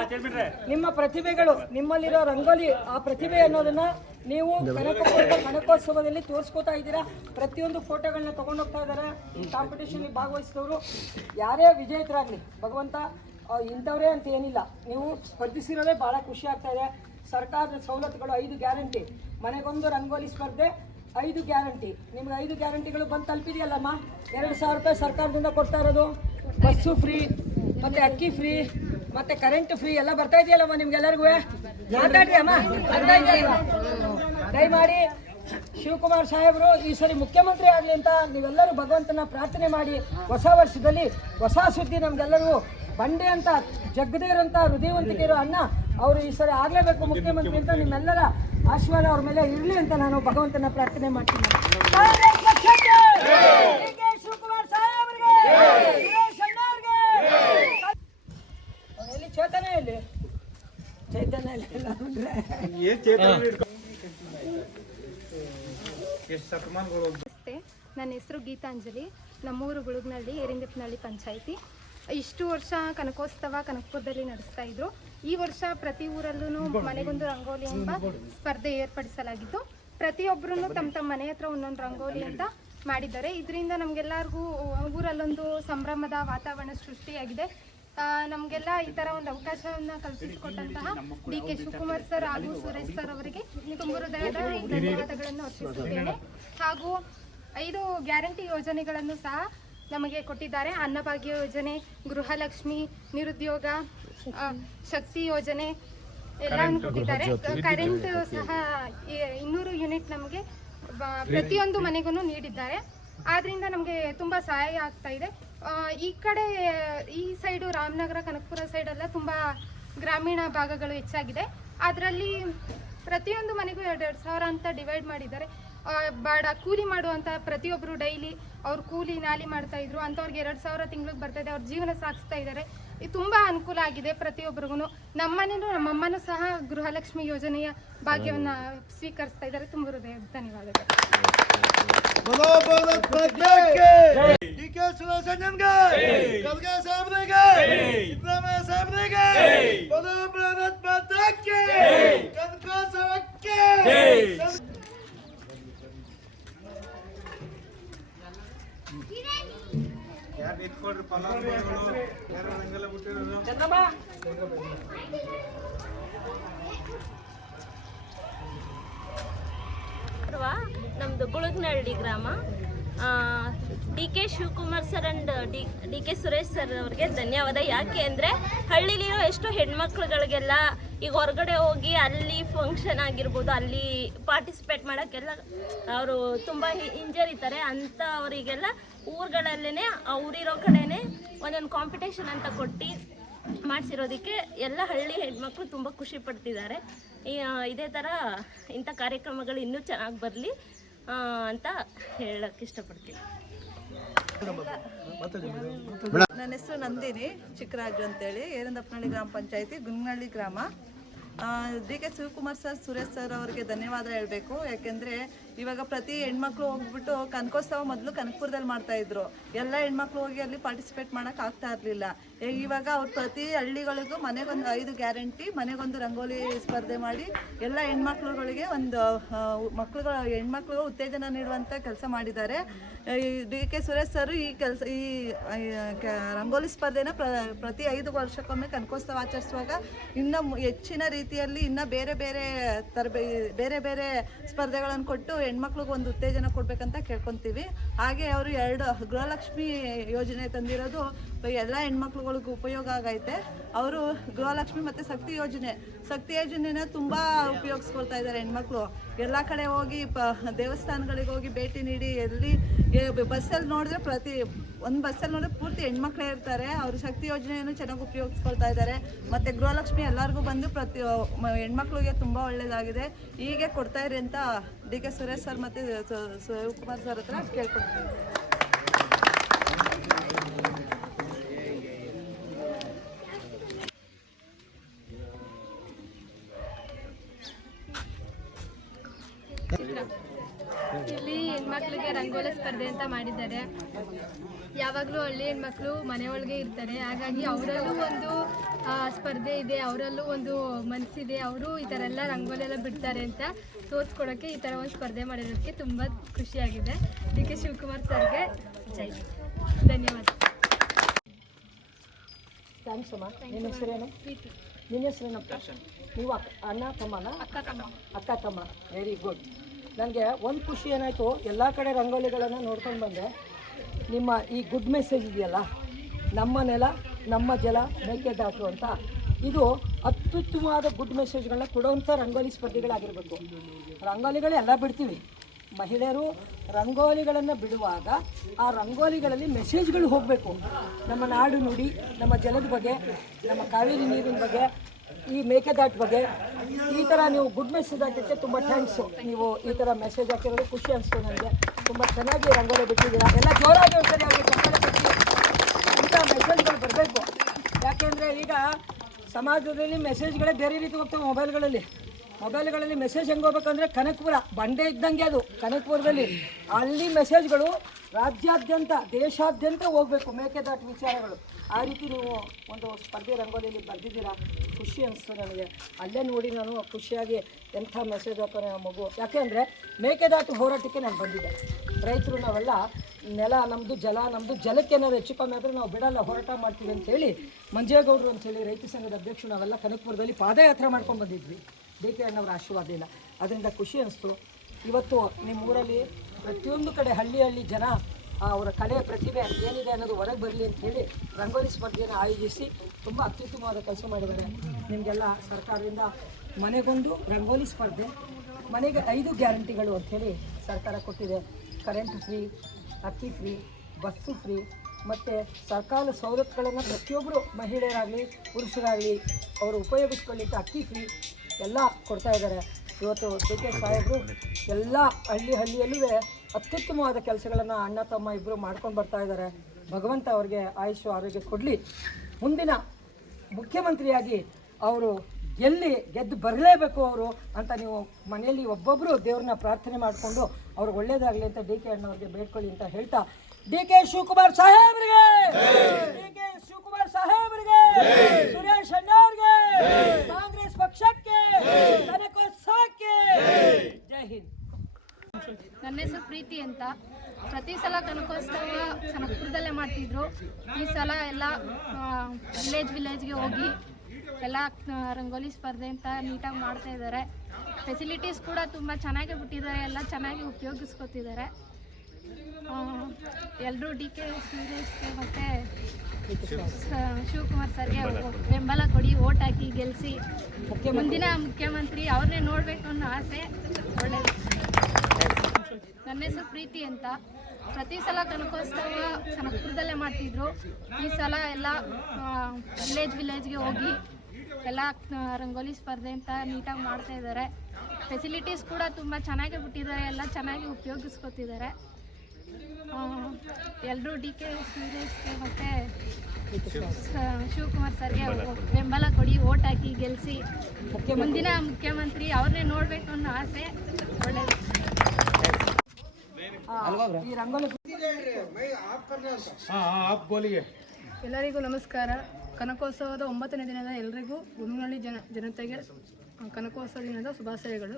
ನಿಮ್ಮ ಪ್ರತಿಭೆಗಳು, ನಿಮ್ಮಲ್ಲಿರೋ ರಂಗೋಲಿ, ಆ ಪ್ರತಿಭೆ ಅನ್ನೋದನ್ನ ನೀವು ಕನಕೋತ್ಸವದಲ್ಲಿ ತೋರಿಸ್ಕೋತಾ ಇದ್ದೀರಾ. ಪ್ರತಿಯೊಂದು ಫೋಟೋಗಳನ್ನ ತಗೊಂಡೋಗ್ತಾ ಇದ್ದಾರೆ. ಈ ಕಾಂಪಿಟೇಷನ್ ಭಾಗವಹಿಸಿದವರು ಯಾರೇ ವಿಜೇತರಾಗಲಿ, ಭಗವಂತ ಇಂಥವ್ರೇ ಅಂತ ಏನಿಲ್ಲ, ನೀವು ಸ್ಪರ್ಧಿಸಿರೋದೇ ಭಾಳ ಖುಷಿ ಆಗ್ತಾ ಇದೆ. ಸರ್ಕಾರದ ಸವಲತ್ತುಗಳು 5 ಗ್ಯಾರಂಟಿ, ಮನೆಗೊಂದು ರಂಗೋಲಿ ಸ್ಪರ್ಧೆ 5 ಗ್ಯಾರಂಟಿ. ನಿಮ್ಗೆ 5 ಗ್ಯಾರಂಟಿಗಳು ಬಂದು ತಲುಪಿದೆಯಲ್ಲಮ್ಮ. 2,000 ರೂಪಾಯಿ ಸರ್ಕಾರದಿಂದ ಕೊಡ್ತಾ ಇರೋದು, ಬಸ್ಸು ಫ್ರೀ, ಮತ್ತೆ ಅಕ್ಕಿ ಫ್ರೀ, ಮತ್ತೆ ಕರೆಂಟ್ ಫ್ರೀ ಎಲ್ಲ ಬರ್ತಾ ಇದೆಯಲ್ಲಮ್ಮ ನಿಮ್ಗೆಲ್ಲರಿಗೂ. ಮಾತಾಡ್ರಿ ಅಮ್ಮ, ಬರ್ತಾ ಇದೆಯಲ್ಲ. ದಯಮಾಡಿ ಶಿವಕುಮಾರ್ ಸಾಹೇಬರು ಈ ಸರಿ ಮುಖ್ಯಮಂತ್ರಿ ಆಗಲಿ ಅಂತ ನೀವೆಲ್ಲರೂ ಭಗವಂತನ ಪ್ರಾರ್ಥನೆ ಮಾಡಿ. ಹೊಸ ವರ್ಷದಲ್ಲಿ ಹೊಸ ಸುದ್ದಿ ನಮ್ಗೆಲ್ಲರಿಗೂ. ಬಂಡೆ ಅಂತ ಜಗದೇರಂತ ಹೃದಯವಂತಿಕೆ ಇರೋ ಅಣ್ಣ ಅವರು ಈ ಸರಿ ಆಗಲೇಬೇಕು ಮುಖ್ಯಮಂತ್ರಿ ಅಂತ ನಿಮ್ಮೆಲ್ಲರ ಆಶೀರ್ವಾದ ಅವ್ರ ಮೇಲೆ ಇರಲಿ ಅಂತ ನಾನು ಭಗವಂತನ ಪ್ರಾರ್ಥನೆ ಮಾಡ್ತೀನಿ. ಶಿವಕುಮಾರ್ ಸಾಹೇಬರಿಗೆ, ಎಲ್ಲಿ ಚೇತನ, ಇಲ್ಲಿ ಚೈತನ್ಯ ಇಲ್ಲ ಅಂದ್ರೆ ನಮಸ್ತೆ, ನನ್ನ ಹೆಸರು ಗೀತಾಂಜಲಿ. ನಮ್ಮೂರು ಗುಳುಗ್ನಳ್ಳಿ, ಏರಿಂಗಪ್ಪನಹಳ್ಳಿ ಪಂಚಾಯಿತಿ. ಇಷ್ಟು ವರ್ಷ ಕನಕೋತ್ಸವ ಕನಕಪುರದಲ್ಲಿ ನಡೆಸ್ತಾ ಇದ್ರು. ಈ ವರ್ಷ ಪ್ರತಿ ಊರಲ್ಲೂ ಮನೆಗೊಂದು ರಂಗೋಲಿ ಎಂಬ ಸ್ಪರ್ಧೆ ಏರ್ಪಡಿಸಲಾಗಿತ್ತು. ಪ್ರತಿಯೊಬ್ಬರೂ ತಮ್ಮ ತಮ್ಮ ಮನೆ ಹತ್ರ ಒಂದೊಂದು ರಂಗೋಲಿ ಅಂತ ಮಾಡಿದ್ದಾರೆ. ಇದರಿಂದ ನಮಗೆಲ್ಲರಿಗೂ ಊರಲ್ಲೊಂದು ಸಂಭ್ರಮದ ವಾತಾವರಣ ಸೃಷ್ಟಿಯಾಗಿದೆ. ನಮಗೆಲ್ಲ ಈ ಥರ ಒಂದು ಅವಕಾಶವನ್ನು ಕಲ್ಪಿಸಿಕೊಟ್ಟಂತಹ ಡಿ.ಕೆ. ಶಿವಕುಮಾರ್ ಸರ್ ಹಾಗೂ ಸುರೇಶ್ ಸರ್ ಅವರಿಗೆ ತುಂಬ ಹೃದಯದ ಧನ್ಯವಾದಗಳನ್ನು ಅರ್ಪಿಸುತ್ತೇನೆ. ಹಾಗೂ 5 ಗ್ಯಾರಂಟಿ ಯೋಜನೆಗಳನ್ನು ಸಹ ನಮಗೆ ಕೊಟ್ಟಿದ್ದಾರೆ. ಅನ್ನಭಾಗ್ಯ ಯೋಜನೆ, ಗೃಹಲಕ್ಷ್ಮಿ, ನಿರುದ್ಯೋಗ, ಶಕ್ತಿ ಯೋಜನೆ ಎಲ್ಲವನ್ನು ಕೊಟ್ಟಿದ್ದಾರೆ. ಕರೆಂಟ್ ಸಹ 200 ಯೂನಿಟ್ ನಮಗೆ ಪ್ರತಿಯೊಂದು ಮನೆಗೂ ನೀಡಿದ್ದಾರೆ. ಆದ್ದರಿಂದ ನಮಗೆ ತುಂಬ ಸಹಾಯ ಆಗ್ತಾ ಇದೆ. ಈ ಕಡೆ ಈ ಸೈಡು ರಾಮನಗರ, ಕನಕಪುರ ಸೈಡೆಲ್ಲ ತುಂಬ ಗ್ರಾಮೀಣ ಭಾಗಗಳು ಹೆಚ್ಚಾಗಿದೆ. ಅದರಲ್ಲಿ ಪ್ರತಿಯೊಂದು ಮನೆಗೂ 2,000 ಅಂತ ಡಿವೈಡ್ ಮಾಡಿದ್ದಾರೆ. ಕೂಲಿ ಮಾಡುವಂಥ ಪ್ರತಿಯೊಬ್ಬರು ಡೈಲಿ ಅವ್ರು ಕೂಲಿ ನಾಲಿ ಮಾಡ್ತಾ ಇದ್ರು, ಅಂಥವ್ರಿಗೆ 2,000 ತಿಂಗಳಿಗೆ ಬರ್ತಾಯಿದೆ. ಅವ್ರ ಜೀವನ ಸಾಗಿಸ್ತಾ ಇದ್ದಾರೆ. ಇದು ತುಂಬ ಅನುಕೂಲ ಆಗಿದೆ ಪ್ರತಿಯೊಬ್ಬರಿಗೂ. ನಮ್ಮನೇಲೂ ನಮ್ಮಮ್ಮನೂ ಸಹ ಗೃಹಲಕ್ಷ್ಮಿ ಯೋಜನೆಯ ಭಾಗ್ಯವನ್ನು ಸ್ವೀಕರಿಸ್ತಾ ಇದ್ದಾರೆ. ತುಂಬ ಹೃದಯ ಧನ್ಯವಾದಗಳು. ಡಿ.ಕೆ. ಸುರೇಶಣ್ಣನ್ಗೆ, ಖರ್ಗೆ ಸಾಹೇಬ್ರಿಗೆ, ಸಿದ್ದರಾಮಯ್ಯ ಸಾಹೇಬ್ರಿಗೆ, ಬಲೋ ಭಾರತ್ ಮಾತಾಕ್ಕೆ, ಕನಕೋತ್ಸವಕ್ಕೆ. ಯಾರು ನಿಂತ್ಕೊಳ್ರಿ, ಫಲಾನುಭವಿಗಳು ಯಾರು ರಂಗೆಲ್ಲ ಬಿಟ್ಟಿರೋದು. ನಮ್ಮದು ಗುಳುಗ್ನಹಳ್ಳಿ ಗ್ರಾಮ. D K. Shivakumar sir and D K. Suresh sir ಅವರಿಗೆ ಧನ್ಯವಾದ. ಯಾಕೆ ಅಂದರೆ ಹಳ್ಳಿಲಿರೋ ಎಷ್ಟು ಹೆಣ್ಮಕ್ಳುಗಳಿಗೆಲ್ಲ ಈಗ ಹೊರಗಡೆ ಹೋಗಿ ಅಲ್ಲಿ ಫಂಕ್ಷನ್ ಆಗಿರ್ಬೋದು, ಅಲ್ಲಿ ಪಾರ್ಟಿಸಿಪೇಟ್ ಮಾಡೋಕ್ಕೆಲ್ಲ ಅವರು ತುಂಬ ಹಿಂಜರಿತಾರೆ. ಅಂಥವರಿಗೆಲ್ಲ ಊರುಗಳಲ್ಲೇ ಊರಿರೋ ಕಡೆನೇ ಒಂದೊಂದು ಕಾಂಪಿಟೇಷನ್ ಅಂತ ಕೊಟ್ಟು ಮಾಡಿಸಿರೋದಕ್ಕೆ ಎಲ್ಲ ಹಳ್ಳಿ ಹೆಣ್ಮಕ್ಳು ತುಂಬ ಖುಷಿ ಪಡ್ತಿದ್ದಾರೆ. ಇದೇ ಥರ ಇಂಥ ಕಾರ್ಯಕ್ರಮಗಳು ಇನ್ನೂ ಚೆನ್ನಾಗಿ ಬರಲಿ ಅಂತ ಹೇಳಕ್ಕೆ ಇಷ್ಟಪಡ್ತೀನಿ. ನನ್ನ ಹೆಸರು ನಂದಿನಿ ಚಿಕ್ಕರಾಜು ಅಂತೇಳಿ, ಏರಂದಪ್ಪನಹಳ್ಳಿ ಗ್ರಾಮ ಪಂಚಾಯತಿ, ಗುಂಗ್ನಹಳ್ಳಿ ಗ್ರಾಮ. D K. Shivakumar sir, Suresh sir ಅವರಿಗೆ ಧನ್ಯವಾದ ಹೇಳಬೇಕು. ಯಾಕೆಂದರೆ ಇವಾಗ ಪ್ರತಿ ಹೆಣ್ಮಕ್ಳು ಹೋಗ್ಬಿಟ್ಟು ಕನಕೋತ್ಸವ ಮೊದಲು ಕನಕಪುರದಲ್ಲಿ ಮಾಡ್ತಾಯಿದ್ರು. ಎಲ್ಲ ಹೆಣ್ಮಕ್ಳು ಹೋಗಿ ಅಲ್ಲಿ ಪಾರ್ಟಿಸಿಪೇಟ್ ಮಾಡೋಕ್ಕೆ ಆಗ್ತಾ ಇರಲಿಲ್ಲ. ಇವಾಗ ಅವ್ರು ಪ್ರತಿ ಹಳ್ಳಿಗಳಿಗೂ ಮನೆಗೊಂದು 5 ಗ್ಯಾರಂಟಿ, ಮನೆಗೊಂದು ರಂಗೋಲಿ ಸ್ಪರ್ಧೆ ಮಾಡಿ ಎಲ್ಲ ಹೆಣ್ಮಕ್ಳುಗಳಿಗೆ ಒಂದು ಹೆಣ್ಮಕ್ಳು ಉತ್ತೇಜನ ನೀಡುವಂಥ ಕೆಲಸ ಮಾಡಿದ್ದಾರೆ. DK ಸುರೇಶ್ ಸರ್ ಈ ರಂಗೋಲಿ ಸ್ಪರ್ಧೆನ ಪ್ರತಿ 5 ವರ್ಷಕ್ಕೊಮ್ಮೆ ಕನಕೋತ್ಸವ ಆಚರಿಸುವಾಗ ಇನ್ನೂ ಹೆಚ್ಚಿನ ರೀತಿಯಲ್ಲಿ ಇನ್ನೂ ಬೇರೆ ಬೇರೆ ಸ್ಪರ್ಧೆಗಳನ್ನು ಕೊಟ್ಟು ಹೆಣ್ಮಕ್ಳಿಗೆ ಒಂದು ಉತ್ತೇಜನ ಕೊಡ್ಬೇಕಂತ ಕೇಳ್ಕೊತೀವಿ. ಹಾಗೆ ಅವರು 2 ಗೃಹಲಕ್ಷ್ಮಿ ಯೋಜನೆ ತಂದಿರೋದು ಎಲ್ಲ ಹೆಣ್ಮಕ್ಳುಗಳಿಗೂ ಉಪಯೋಗ ಆಗೈತೆ. ಅವರು ಗೃಹಲಕ್ಷ್ಮಿ ಮತ್ತು ಶಕ್ತಿ ಯೋಜನೆನ ತುಂಬ ಉಪಯೋಗಿಸ್ಕೊಳ್ತಾ ಇದ್ದಾರೆ ಹೆಣ್ಮಕ್ಳು. ಎಲ್ಲ ಕಡೆ ಹೋಗಿ ದೇವಸ್ಥಾನಗಳಿಗೆ ಹೋಗಿ ಭೇಟಿ ನೀಡಿ ಎಲ್ಲಿ ಬಸ್ಸಲ್ಲಿ ನೋಡಿದ್ರೆ ಒಂದು ಬಸ್ಸಲ್ಲಿ ನೋಡಿದ್ರೆ ಪೂರ್ತಿ ಹೆಣ್ಮಕ್ಳೇ ಇರ್ತಾರೆ. ಅವರು ಶಕ್ತಿ ಯೋಜನೆಯನ್ನು ಚೆನ್ನಾಗಿ ಉಪಯೋಗಿಸ್ಕೊಳ್ತಾ ಇದ್ದಾರೆ. ಮತ್ತು ಗೃಹಲಕ್ಷ್ಮಿ ಎಲ್ಲರಿಗೂ ಬಂದು ಹೆಣ್ಮಕ್ಳಿಗೆ ತುಂಬ ಒಳ್ಳೆಯದಾಗಿದೆ. ಹೀಗೆ ಕೊಡ್ತಾ ಇರಿ ಅಂತ DK ಸುರೇಶ್ ಸರ್ ಮತ್ತು ಶಿವಕುಮಾರ್ ಸರ್ ಹತ್ರ ಕೇಳ್ಕೊಡ್ತೀವಿ. ಇಲ್ಲಿ ಹೆಣ್ಮಕ್ಳಿಗೆ ರಂಗೋಲಿ ಸ್ಪರ್ಧೆ ಅಂತ ಮಾಡಿದ್ದಾರೆ. ಯಾವಾಗಲೂ ಹಳ್ಳಿ ಹೆಣ್ಮಕ್ಳು ಮನೆಯೊಳಗೆ ಇರ್ತಾರೆ, ಹಾಗಾಗಿ ಅವರಲ್ಲೂ ಒಂದು ಸ್ಪರ್ಧೆ ಇದೆ, ಅವರಲ್ಲೂ ಒಂದು ಮನಸ್ಸಿದೆ, ಅವರು ಈ ಥರ ಎಲ್ಲ ರಂಗೋಲಿ ಎಲ್ಲ ಬಿಡ್ತಾರೆ ಅಂತ ತೋರಿಸ್ಕೊಡೋಕ್ಕೆ ಈ ಥರ ಒಂದು ಸ್ಪರ್ಧೆ ಮಾಡಿರೋದಕ್ಕೆ ತುಂಬ ಖುಷಿಯಾಗಿದೆ. DK ಶಿವಕುಮಾರ್ ಸರ್ಗೆ ಜೈ, ಧನ್ಯವಾದ. ಥ್ಯಾಂಕ್ಸ್ ಅಮ್ಮ. ನಿಮ್ಮ ಹೆಸರೇನು? ನಿನ್ನ ಹೆಸರೇನಪ್ಪ? ನೀವು ಅಣ್ಣ ತಮ್ಮನ? ಅಕ್ಕ ತಮ್ಮ. Very good. ನನಗೆ ಒಂದು ಖುಷಿ ಏನಾಯಿತು, ಎಲ್ಲ ಕಡೆ ರಂಗೋಲಿಗಳನ್ನು ನೋಡ್ಕೊಂಡು ಬಂದೆ. ನಿಮ್ಮ ಈ ಗುಡ್ ಮೆಸೇಜ್ ಇದೆಯಲ್ಲ, ನಮ್ಮ ನೆಲ ನಮ್ಮ ಜಲ ಮೇಕೆದಾಟು ಅಂತ, ಇದು ಅತ್ಯುತ್ತಮವಾದ ಗುಡ್ ಮೆಸೇಜ್ಗಳನ್ನ ಕೊಡುವಂಥ ರಂಗೋಲಿ ಸ್ಪರ್ಧೆಗಳಾಗಿರಬೇಕು. ರಂಗೋಲಿಗಳು ಎಲ್ಲ ಬಿಡ್ತೀವಿ, ಮಹಿಳೆಯರು ರಂಗೋಲಿಗಳನ್ನು ಬಿಡುವಾಗ ಆ ರಂಗೋಲಿಗಳಲ್ಲಿ ಮೆಸೇಜ್ಗಳು ಹೋಗಬೇಕು. ನಮ್ಮ ನಾಡು ನುಡಿ, ನಮ್ಮ ಜಲದ ಬಗ್ಗೆ, ನಮ್ಮ ಕಾವೇರಿ ನೀರಿನ ಬಗ್ಗೆ, ಈ ಮೇಕೆದಾಟು ಬಗ್ಗೆ, ಈ ಥರ ನೀವು ಗುಡ್ ಮೆಸೇಜ್ ಹಾಕಿದ್ದಕ್ಕೆ ತುಂಬ ಥ್ಯಾಂಕ್ಸು. ನೀವು ಈ ಥರ ಮೆಸೇಜ್ ಹಾಕಿರೋದು ಖುಷಿ ಅನಿಸ್ತು ನನಗೆ. ತುಂಬ ಚೆನ್ನಾಗಿ ರಂಗೋಲಿ ಬಿಟ್ಟಿದ್ದೀರಾ. ಎಲ್ಲ ಜೋರಾಗಿ ಒಂದ್ಸರಿ ಅವ್ರಿಗೆ ಚಪ್ಪಾಳೆ ಕೊಟ್ಟು ಇಂಥ ಮೆಸೇಜ್ಗಳು ಬರಬೇಕು. ಯಾಕೆಂದರೆ ಈಗ ಸಮಾಜದಲ್ಲಿ ಮೆಸೇಜ್ಗಳೇ ಬೇರೆ ರೀತಿ ಹೋಗ್ತವೆ. ಮೊಬೈಲ್ಗಳಲ್ಲಿ ಮೆಸೇಜ್ ಹೆಂಗೆ ಹೋಗ್ಬೇಕಂದ್ರೆ, ಕನಕಪುರ ಬಂಡೆ ಇದ್ದಂಗೆ ಅದು ಕನಕಪುರದಲ್ಲಿ, ಅಲ್ಲಿ ಮೆಸೇಜ್ಗಳು ರಾಜ್ಯಾದ್ಯಂತ ದೇಶಾದ್ಯಂತ ಹೋಗಬೇಕು ಮೇಕೆದಾಟು ವಿಚಾರಗಳು. ಆ ರೀತಿ ನೀವು ಒಂದು ಸ್ಪರ್ಧೆ ರಂಗೋಲಿಯಲ್ಲಿ ಬರೆದಿದ್ದೀರಾ, ಖುಷಿ ಅನಿಸ್ತು ನನಗೆ. ಅಲ್ಲೇ ನೋಡಿ ನಾನು ಖುಷಿಯಾಗಿ ಎಂಥ ಮೆಸೇಜ್ ಹಾಕೋಣ ಮಗು. ಯಾಕೆಂದರೆ ಮೇಕೆದಾಟು ಹೋರಾಟಕ್ಕೆ ನಾನು ಬಂದಿದ್ದೆ. ರೈತರು ನಾವೆಲ್ಲ ನೆಲ ನಮ್ಮದು, ಜಲ ನಮ್ಮದು, ಜಲಕ್ಕೆ ಏನಾದ್ರು ಹೆಚ್ಚು ಕಮ್ಮಿ ಆದರೆ ನಾವು ಬಿಡಲ್ಲ, ಹೋರಾಟ ಮಾಡ್ತೀವಿ ಅಂತೇಳಿ ಮಂಜೇಗೌಡರು ಅಂತೇಳಿ ರೈತ ಸಂಘದ ಅಧ್ಯಕ್ಷರು ನಾವೆಲ್ಲ ಕನಕಪುರದಲ್ಲಿ ಪಾದಯಾತ್ರೆ ಮಾಡ್ಕೊಂಡು ಬಂದಿದ್ವಿ. DK ಅಣ್ಣವರ ಆಶೀರ್ವಾದ ಇಲ್ಲ, ಅದರಿಂದ ಖುಷಿ ಅನಿಸ್ತು. ಇವತ್ತು ನಿಮ್ಮ ಊರಲ್ಲಿ ಪ್ರತಿಯೊಂದು ಕಡೆ ಹಳ್ಳಿ ಜನ ಅವರ ಕಲೆ ಪ್ರತಿಭೆ ಏನಿದೆ ಅನ್ನೋದು ಹೊರಗೆ ಬರಲಿ ಅಂತೇಳಿ ರಂಗೋಲಿ ಸ್ಪರ್ಧೆಯನ್ನು ಆಯೋಜಿಸಿ ತುಂಬ ಅತ್ಯುತ್ತಮವಾದ ಕೆಲಸ ಮಾಡಿದ್ದಾರೆ. ನಿಮಗೆಲ್ಲ ಸರ್ಕಾರದಿಂದ ಮನೆಗೊಂದು ರಂಗೋಲಿ ಸ್ಪರ್ಧೆ, ಮನೆಗೆ 5 ಗ್ಯಾರಂಟಿಗಳು ಅಂಥೇಳಿ ಸರ್ಕಾರ ಕೊಟ್ಟಿದೆ. ಕರೆಂಟ್ ಫ್ರೀ, ಅಕ್ಕಿ ಫ್ರೀ, ಬಸ್ಸು ಫ್ರೀ, ಮತ್ತು ಸರ್ಕಾರದ ಸವಲತ್ತುಗಳನ್ನು ಪ್ರತಿಯೊಬ್ಬರು ಮಹಿಳೆಯರಾಗಲಿ ಪುರುಷರಾಗಲಿ ಅವರು ಉಪಯೋಗಿಸ್ಕೊಳ್ಳಿಕ್ಕೆ ಅಕ್ಕಿ ಫ್ರೀ ಎಲ್ಲ ಕೊಡ್ತಾ ಇದ್ದಾರೆ. ಇವತ್ತು DK ಸಾಹೇಬರು ಎಲ್ಲ ಹಳ್ಳಿಯಲ್ಲೂ ಅತ್ಯುತ್ತಮವಾದ ಕೆಲಸಗಳನ್ನು ಅಣ್ಣ ತಮ್ಮ ಇಬ್ಬರು ಮಾಡ್ಕೊಂಡು ಬರ್ತಾ ಇದ್ದಾರೆ. ಭಗವಂತ ಅವ್ರಿಗೆ ಆಯುಷ್ಯ ಆರೋಗ್ಯ ಕೊಡಲಿ. ಮುಂದಿನ ಮುಖ್ಯಮಂತ್ರಿಯಾಗಿ ಅವರು ಗೆದ್ದು ಬರಲೇಬೇಕು ಅವರು ಅಂತ ನೀವು ಮನೆಯಲ್ಲಿ ಒಬ್ಬೊಬ್ಬರು ದೇವ್ರನ್ನ ಪ್ರಾರ್ಥನೆ ಮಾಡಿಕೊಂಡು ಅವ್ರಿಗೆ ಒಳ್ಳೇದಾಗಲಿ ಅಂತ DK ಅಣ್ಣವ್ರಿಗೆ ಬೇಡ್ಕೊಳ್ಳಿ ಅಂತ ಹೇಳ್ತಾ, DK ಶಿವಕುಮಾರ್ ಸಾಹೇಬರಿಗೆ, DK ಶಿವಕುಮಾರ್ ಸಾಹೇಬರಿಗೆ, ಸುರೇಶ್ ಅಣ್ಣವ್ರಿಗೆ, ಕಾಂಗ್ರೆಸ್ ಪಕ್ಷಕ್ಕೆ, ಕನಕೋತ್ಸವಕ್ಕೆ ಜೈ ಹಿಂದ್. ನನ್ನ ಹೆಸರು ಪ್ರೀತಿ ಅಂತ. ಪ್ರತಿ ಸಲ ಕನಕೋತ್ಸವ ಕನಕಪುರದಲ್ಲೇ ಮಾಡ್ತಿದ್ರು. ಈ ಸಲ ಎಲ್ಲ ವಿಲೇಜ್ಗೆ ಹೋಗಿ ಎಲ್ಲ ರಂಗೋಲಿ ಸ್ಪರ್ಧೆ ಅಂತ ನೀಟಾಗಿ ಮಾಡ್ತಾ ಇದ್ದಾರೆ. ಫೆಸಿಲಿಟೀಸ್ ಕೂಡ ತುಂಬ ಚೆನ್ನಾಗಿ ಬಿಟ್ಟಿದ್ದಾರೆ, ಎಲ್ಲ ಚೆನ್ನಾಗಿ ಉಪಯೋಗಿಸ್ಕೊತಿದ್ದಾರೆ. ಎಲ್ಲರೂ DK ಸುರೇಶ್ಗೆ ಮತ್ತು ಶಿವಕುಮಾರ್ ಸರ್ಗೆ ಬೆಂಬಲ ಕೊಡಿ, ಓಟ್ ಹಾಕಿ ಗೆಲ್ಲಿಸಿ ಮುಂದಿನ ಮುಖ್ಯಮಂತ್ರಿ ಅವ್ರನ್ನೇ ನೋಡಬೇಕು ಅನ್ನೋ ಆಸೆ. ಒಳ್ಳೆಯದು. ನನ್ನ ಹೆಸರು ಪ್ರೀತಿ ಅಂತ. ಪ್ರತಿ ಸಲ ಕನಕೋತ್ಸವ ಕನಕಪುರದಲ್ಲೇ ಮಾಡ್ತಿದ್ರು. ಈ ಸಲ ಎಲ್ಲ ವಿಲೇಜ್ಗೆ ಹೋಗಿ ಎಲ್ಲ ರಂಗೋಲಿ ಸ್ಪರ್ಧೆ ಅಂತ ನೀಟಾಗಿ ಮಾಡ್ತಾ ಇದ್ದಾರೆ. ಫೆಸಿಲಿಟೀಸ್ ಕೂಡ ತುಂಬ ಚೆನ್ನಾಗಿ ಬಿಟ್ಟಿದ್ದಾರೆ, ಎಲ್ಲ ಚೆನ್ನಾಗಿ ಉಪಯೋಗಿಸ್ಕೊತಿದ್ದಾರೆ. ಎಲ್ಲರೂ DK ಸುರೇಶ್ಗೆ ಮತ್ತು ಶಿವಕುಮಾರ್ ಸರ್ಗೆ ಬೆಂಬಲ ಕೊಡಿ, ಓಟ್ ಹಾಕಿ ಗೆಲ್ಲಿಸಿ ಮುಂದಿನ ಮುಖ್ಯಮಂತ್ರಿ ಅವ್ರನ್ನೇ ನೋಡಬೇಕು ಅನ್ನೋ ಆಸೆ. ಒಳ್ಳೆಯದು. ಈ ರಂಗೋಲಿ आप बोलिए। ಎಲ್ಲರಿಗೂ ನಮಸ್ಕಾರ. ಕನಕೋತ್ಸವದ 9ನೇ ದಿನದ ಎಲ್ಲರಿಗೂ ಗುಮ್ನಳ್ಳಿ ಜನತೆಗೆ ಕನಕೋತ್ಸವ ದಿನದ ಶುಭಾಶಯಗಳು.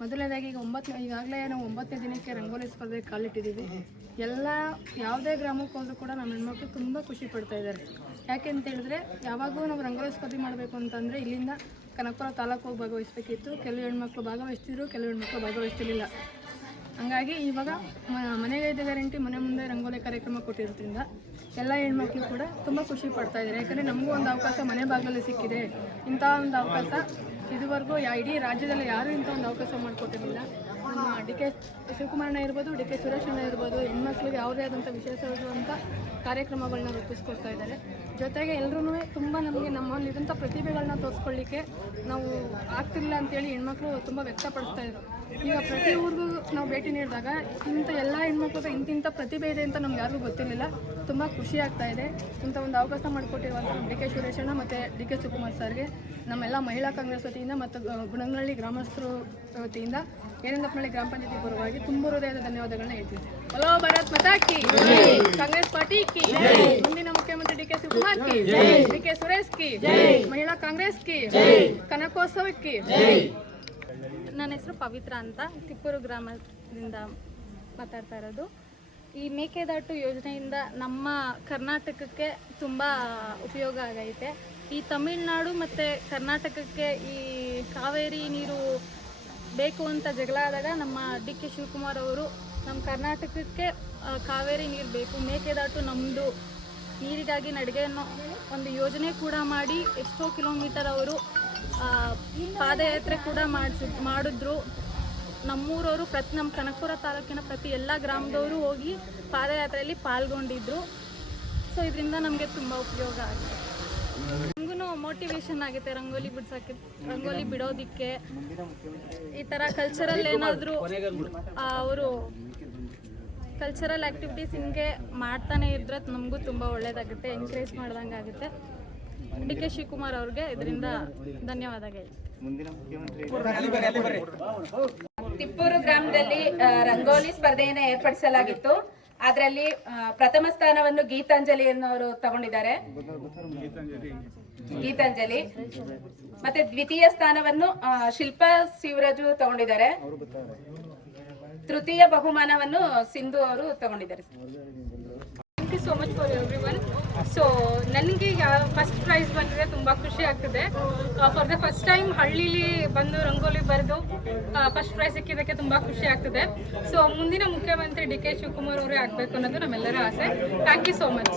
ಮೊದಲನೇದಾಗಿ ಈಗಾಗಲೇ ನಾವು 9ನೇ ದಿನಕ್ಕೆ ರಂಗೋಲಿ ಸ್ಪರ್ಧೆಗೆ ಕಾಲಿಟ್ಟಿದ್ದೀವಿ. ಯಾವುದೇ ಗ್ರಾಮಕ್ಕೆ ಹೋದರೂ ಕೂಡ ನಮ್ಮ ಹೆಣ್ಮಕ್ಳು ತುಂಬ ಖುಷಿ ಪಡ್ತಾ ಇದ್ದಾರೆ. ಯಾಕೆ ಅಂತ ಹೇಳಿದ್ರೆ ಯಾವಾಗೂ ನಾವು ರಂಗೋಲಿ ಸ್ಪರ್ಧೆ ಮಾಡಬೇಕು ಅಂತಂದರೆ ಇಲ್ಲಿಂದ ಕನಕಪುರ ತಾಲೂಕು ಹೋಗಿ ಭಾಗವಹಿಸಬೇಕಿತ್ತು. ಕೆಲವು ಹೆಣ್ಮಕ್ಳು ಭಾಗವಹಿಸ್ತಿದ್ರು, ಕೆಲವು ಹೆಣ್ಮಕ್ಳು ಭಾಗವಹಿಸ್ತಿರಲಿಲ್ಲ. ಹಂಗಾಗಿ ಇವಾಗ ಮನೆಗೆ 5 ಗ್ಯಾರಂಟಿ ಮನೆ ಮುಂದೆ ರಂಗೋಲಿ ಕಾರ್ಯಕ್ರಮ ಕೊಟ್ಟಿರೋದ್ರಿಂದ ಎಲ್ಲ ಹೆಣ್ಮಕ್ಳು ಕೂಡ ತುಂಬ ಖುಷಿ ಪಡ್ತಾ ಇದ್ದಾರೆ. ಯಾಕಂದರೆ ನಮಗೂ ಒಂದು ಅವಕಾಶ ಮನೆ ಭಾಗದಲ್ಲಿ ಸಿಕ್ಕಿದೆ. ಇಂಥ ಒಂದು ಅವಕಾಶ ಇದುವರೆಗೂ ಇಡೀ ರಾಜ್ಯದಲ್ಲಿ ಯಾರೂ ಇಂಥ ಒಂದು ಅವಕಾಶ ಮಾಡಿಕೊಟ್ಟಿರಲಿಲ್ಲ. ನಮ್ಮ ಡಿ.ಕೆ. ಶಿವಕುಮಾರಣ್ಣ ಇರ್ಬೋದು, ಡಿ.ಕೆ. ಸುರೇಶಣ್ಣ ಇರ್ಬೋದು, ಹೆಣ್ಮಕ್ಳಿಗೆ ಯಾವುದೇ ಆದಂಥ ವಿಶೇಷವಾದಂಥ ಕಾರ್ಯಕ್ರಮಗಳನ್ನ ರೂಪಿಸ್ಕೊಡ್ತಾ ಇದ್ದಾರೆ. ಜೊತೆಗೆ ಎಲ್ಲರೂ ತುಂಬ ನಮಗೆ ನಮ್ಮಲ್ಲಿದ್ದಂಥ ಪ್ರತಿಭೆಗಳನ್ನ ತೋರಿಸ್ಕೊಳ್ಳಿಕ್ಕೆ ನಾವು ಆಗ್ತಿಲ್ಲ ಅಂತೇಳಿ ಹೆಣ್ಮಕ್ಳು ತುಂಬ ವ್ಯಕ್ತಪಡಿಸ್ತಾ ಇದ್ರು. ಈಗ ಪ್ರತಿ ಊರಿಗೂ ನಾವು ಭೇಟಿ ನೀಡಿದಾಗ ಎಲ್ಲ ಹೆಣ್ಮಕ್ಳಿಗೆ ಇಂತಿಂಥ ಪ್ರತಿಭೆ ಇದೆ ಅಂತ ನಮ್ಗೆ ಯಾರಿಗೂ ಗೊತ್ತಿರಲಿಲ್ಲ. ತುಂಬ ಖುಷಿ ಆಗ್ತಾ ಇದೆ. ಇಂಥ ಒಂದು ಅವಕಾಶ ಮಾಡಿಕೊಟ್ಟಿರುವಂಥ ಡಿ.ಕೆ. ಸುರೇಶಣ್ಣ ಮತ್ತು ಡಿ.ಕೆ. ಶಿವಕುಮಾರ್ ಸರ್ಗೆ ನಮ್ಮೆಲ್ಲ ಮಹಿಳಾ ಕಾಂಗ್ರೆಸ್ ವತಿಯಿಂದ ಮತ್ತು ಗುಣನಹಳ್ಳಿ ಗ್ರಾಮಸ್ಥರು ವತಿಯಿಂದ ಏರಿಂದಪ್ಪನಹಳ್ಳಿ ಗ್ರಾಮ ಪಂಚಾಯತಿ ಪರವಾಗಿ ತುಂಬ ಹೃದಯದ ಧನ್ಯವಾದಗಳನ್ನ ಹೇಳ್ತೀವಿ. ಹಲೋ ಭಾರತ್ ಮಾತಾ ಕಿ, ಕಾಂಗ್ರೆಸ್ ಪಾರ್ಟಿ ಕಿ, ಮುಂದಿನ ಮುಖ್ಯಮಂತ್ರಿ ಡಿ.ಕೆ. ಶಿವಕುಮಾರ್ ಕಿ, ಡಿ.ಕೆ. ಸುರೇಶ್ ಕಿ, ಮಹಿಳಾ ಕಾಂಗ್ರೆಸ್ ಕಿ, ಕನಕೋತ್ಸವ ಕಿ. ನನ್ನ ಹೆಸರು ಪವಿತ್ರ ಅಂತ, ತಿಪ್ಪೂರು ಗ್ರಾಮದಿಂದ ಮಾತಾಡ್ತಾ ಇರೋದು. ಈ ಮೇಕೆದಾಟು ಯೋಜನೆಯಿಂದ ನಮ್ಮ ಕರ್ನಾಟಕಕ್ಕೆ ತುಂಬ ಉಪಯೋಗ ಆಗೈತೆ. ಈ ತಮಿಳುನಾಡು ಮತ್ತು ಕರ್ನಾಟಕಕ್ಕೆ ಈ ಕಾವೇರಿ ನೀರು ಬೇಕು ಅಂತ ಜಗಳ ಆದಾಗ ನಮ್ಮ ಡಿ.ಕೆ. ಶಿವಕುಮಾರ್ ಅವರು ನಮ್ಮ ಕರ್ನಾಟಕಕ್ಕೆ ಕಾವೇರಿ ನೀರು ಬೇಕು, ಮೇಕೆದಾಟು ನಮ್ಮದು, ನೀರಿಗಾಗಿ ನಡಿಗೆ ಅನ್ನೋ ಒಂದು ಯೋಜನೆ ಕೂಡ ಮಾಡಿ ಎಷ್ಟೋ ಕಿಲೋಮೀಟರ್ ಅವರು ಪಾದಯಾತ್ರೆ ಕೂಡ ಮಾಡಿದ್ರು. ನಮ್ಮೂರವರು ನಮ್ಮ ಕನಕಪುರ ತಾಲೂಕಿನ ಪ್ರತಿ ಎಲ್ಲ ಗ್ರಾಮದವರು ಹೋಗಿ ಪಾದಯಾತ್ರೆಯಲ್ಲಿ ಪಾಲ್ಗೊಂಡಿದ್ರು. ಸೊ ಇದರಿಂದ ನಮಗೆ ತುಂಬ ಉಪಯೋಗ ಆಗಿದೆ. ನಮಗೂ ಮೋಟಿವೇಶನ್ ಆಗುತ್ತೆ ರಂಗೋಲಿ ಬಿಡೋದಕ್ಕೆ. ಈ ಥರ ಕಲ್ಚರಲ್ ಏನಾದರೂ ಅವರು ಕಲ್ಚರಲ್ ಆ್ಯಕ್ಟಿವಿಟೀಸ್ ಹಿಂಗೆ ಮಾಡ್ತಾನೆ ಇದ್ರೆ ನಮಗೂ ತುಂಬ ಒಳ್ಳೆಯದಾಗುತ್ತೆ, ಎಂಕರೇಜ್ ಮಾಡ್ದಂಗೆ ಆಗುತ್ತೆ. ಡಿ.ಕೆ. ಶಿವಕುಮಾರ್ ಅವ್ರಿಗೆ ಇದರಿಂದ ಧನ್ಯವಾದಗಳು. ತಿಪ್ಪೂರು ಗ್ರಾಮದಲ್ಲಿ ರಂಗೋಲಿ ಸ್ಪರ್ಧೆಯನ್ನು ಏರ್ಪಡಿಸಲಾಗಿತ್ತು. ಅದರಲ್ಲಿ ಪ್ರಥಮ ಸ್ಥಾನವನ್ನು ಗೀತಾಂಜಲಿ ಎನ್ನುವರು ತಗೊಂಡಿದ್ದಾರೆ, ಗೀತಾಂಜಲಿ. ಮತ್ತೆ ದ್ವಿತೀಯ ಸ್ಥಾನವನ್ನು ಶಿಲ್ಪಾ ಶಿವರಾಜು ತಗೊಂಡಿದ್ದಾರೆ. ತೃತೀಯ ಬಹುಮಾನವನ್ನು ಸಿಂಧು ಅವರು ತಗೊಂಡಿದ್ದಾರೆ. Thank you so much for everyone. So ನನಗೆ ಫಸ್ಟ್ ಪ್ರೈಸ್ ಬಂದಿದೆ, ತುಂಬ ಖುಷಿ ಆಗ್ತಿದೆ. ಫಾರ್ ದ ಫಸ್ಟ್ ಟೈಮ್ ಹಳ್ಳಿಲಿ ಬಂದು ರಂಗೋಲಿ ಬರೆದು ಫಸ್ಟ್ ಪ್ರೈಸ್ ಸಿಕ್ಕಿದ್ದಕ್ಕೆ ತುಂಬ ಖುಷಿ ಆಗ್ತಿದೆ. ಸೊ ಮುಂದಿನ ಮುಖ್ಯಮಂತ್ರಿ ಡಿ.ಕೆ. ಶಿವಕುಮಾರ್ ಅವರೇ ಆಗಬೇಕು ಅನ್ನೋದು ನಮ್ಮೆಲ್ಲರ ಆಸೆ. Thank you so much.